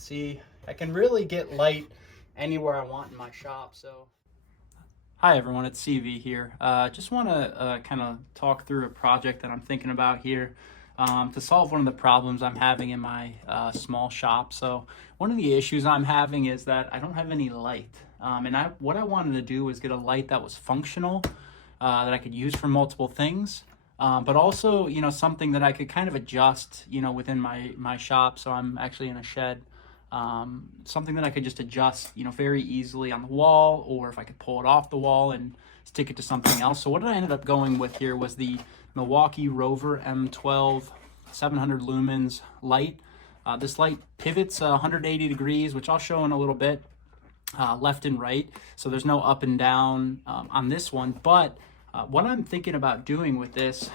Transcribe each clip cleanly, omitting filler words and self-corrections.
see, I can really get light anywhere I want in my shop. So, hi everyone, it's CV here. Just want to kind of talk through a project that I'm thinking about here to solve one of the problems I'm having in my small shop. So one of the issues I'm having is that I don't have any light. What I wanted to do was get a light that was functional, that I could use for multiple things. But also, something that I could kind of adjust, within my shop. So I'm actually in a shed. Something that I could just adjust, very easily on the wall, or if I could pull it off the wall and stick it to something else. So what I ended up going with here was the Milwaukee Rover M12 700 lumens light. This light pivots 180 degrees, which I'll show in a little bit, left and right. So there's no up and down on this one, but what I'm thinking about doing with this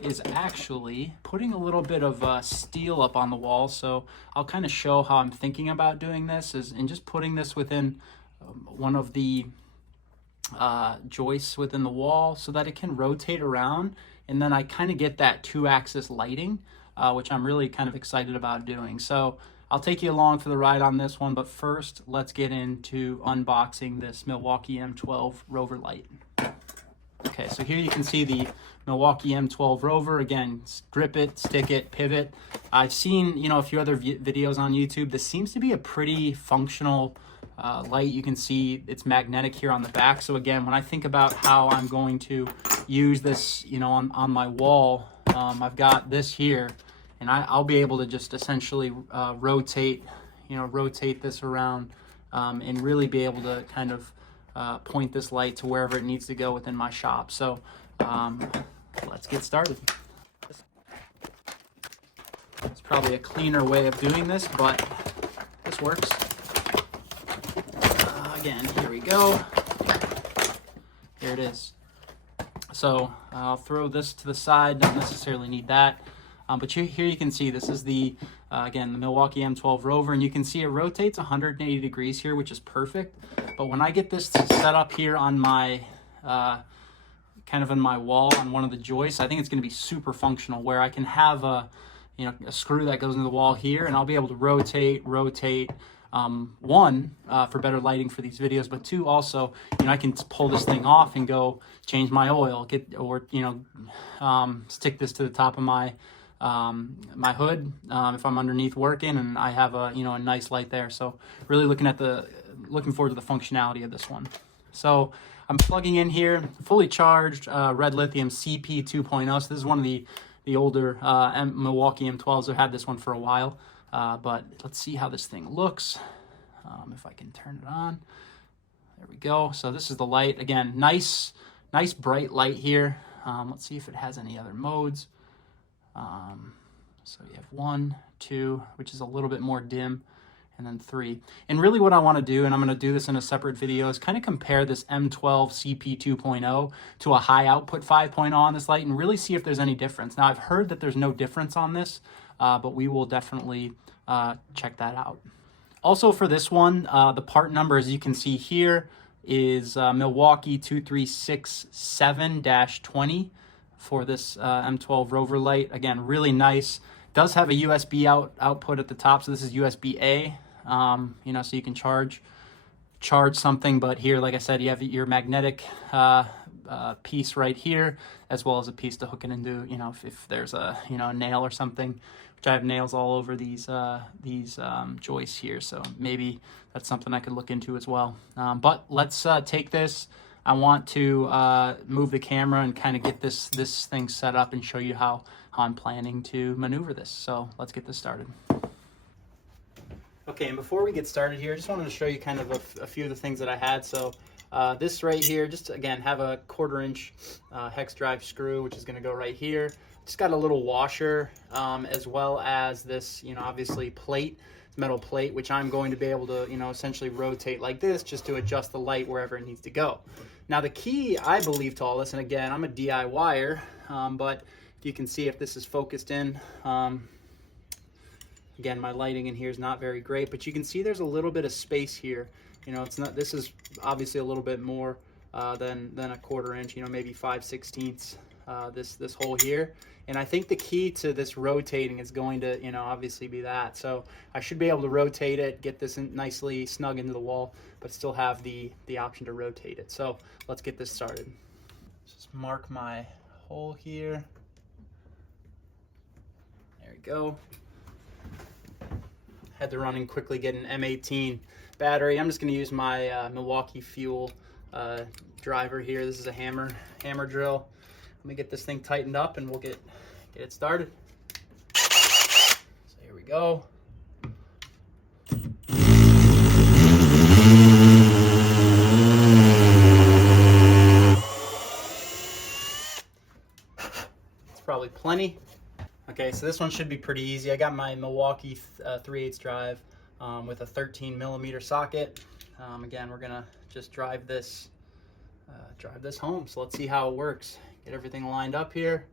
is actually putting a little bit of steel up on the wall. So I'll kind of show how I'm thinking about doing this and just putting this within one of the joists within the wall so that it can rotate around, and then I kind of get that 2-axis lighting, which I'm really kind of excited about doing. So I'll take you along for the ride on this one, but first let's get into unboxing this Milwaukee M12 Rover light. Okay, so here you can see the Milwaukee M12 Rover. Again, grip it, stick it, pivot. I've seen, a few other videos on YouTube. This seems to be a pretty functional light. You can see it's magnetic here on the back. So again, when I think about how I'm going to use this, on my wall, I've got this here, and I'll be able to just essentially rotate this around and really be able to kind of point this light to wherever it needs to go within my shop. So let's get started. It's probably a cleaner way of doing this, but this works. Again, here we go. Here it is. So I'll throw this to the side, don't necessarily need that. But here you can see this is the, again, the Milwaukee M12 Rover, and you can see it rotates 180 degrees here, which is perfect. But when I get this set up here on my, kind of in my wall on one of the joists, I think it's going to be super functional, where I can have a screw that goes into the wall here, and I'll be able to rotate, one, for better lighting for these videos, but two, also, I can pull this thing off and go change my oil, stick this to the top of my hood if I'm underneath working, and I have a a nice light there. So really looking forward to the functionality of this one. So I'm plugging in here, fully charged red lithium CP 2.0. So this is one of the older Milwaukee M12s. I've had this one for a while, but let's see how this thing looks. If I can turn it on. There we go. So this is the light. Again, nice bright light here. Let's see if it has any other modes. So you have 1, 2, which is a little bit more dim, and then 3. And really what I want to do, and I'm going to do this in a separate video, is kind of compare this M12 CP 2.0 to a high output 5.0 on this light and really see if there's any difference. Now, I've heard that there's no difference on this, but we will definitely check that out. Also for this one, the part number, as you can see here, is Milwaukee 2367-20 for this M12 Rover light. Again, really nice. Does have a USB output at the top, so this is USB-A. So you can charge something, but here, like I said, you have your magnetic piece right here, as well as a piece to hook it into, if there's a a nail or something, which I have nails all over these joists here, so maybe that's something I could look into as well. But let's take this. I want to move the camera and kind of get this thing set up and show you how I'm planning to maneuver this. So let's get this started. Okay, and before we get started here, I just wanted to show you kind of a few of the things that I had. So this right here, just again, have a 1/4-inch hex drive screw, which is going to go right here. Just got a little washer, as well as this, obviously plate, metal plate, which I'm going to be able to, essentially rotate like this just to adjust the light wherever it needs to go. Now the key, I believe, to all this, and again, I'm a DIYer, but you can see if this is focused in, again, my lighting in here is not very great, but you can see there's a little bit of space here. It's not, this is obviously a little bit more than a 1/4 inch, maybe 5/16 this hole here. And I think the key to this rotating is going to, obviously be that. So I should be able to rotate it, get this nicely snug into the wall, but still have the option to rotate it. So let's get this started. Just mark my hole here. There we go. Had to run and quickly get an M18 battery. I'm just going to use my Milwaukee fuel driver here. This is a hammer drill. Let me get this thing tightened up and we'll get it started. So here we go. It's probably plenty. Okay, so this one should be pretty easy. I got my Milwaukee 3/8 drive with a 13mm socket. Again, we're gonna just drive this home. So let's see how it works. Get everything lined up here.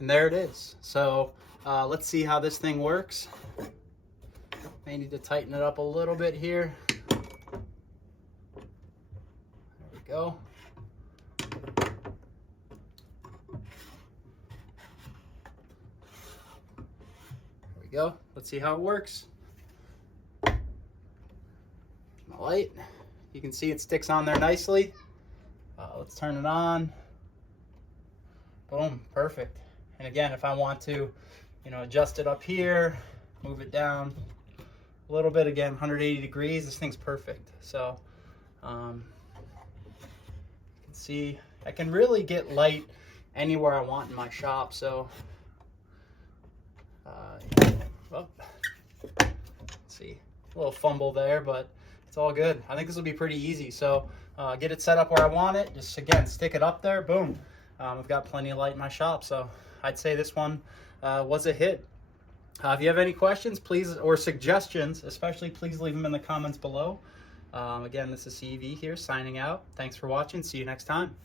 And there it is. So let's see how this thing works. May need to tighten it up a little bit here. There we go. There we go. Let's see how it works. My light. You can see it sticks on there nicely. Let's turn it on. Boom, perfect. And again, if I want to, adjust it up here, move it down a little bit, again, 180 degrees, this thing's perfect. So you can see I can really get light anywhere I want in my shop. So let's see, a little fumble there, but it's all good. I think this will be pretty easy. So get it set up where I want it. Just again, stick it up there, boom. I've got plenty of light in my shop, so I'd say this one was a hit. If you have any questions, please, or suggestions, especially, please leave them in the comments below. Again, this is CV here signing out. Thanks for watching. See you next time.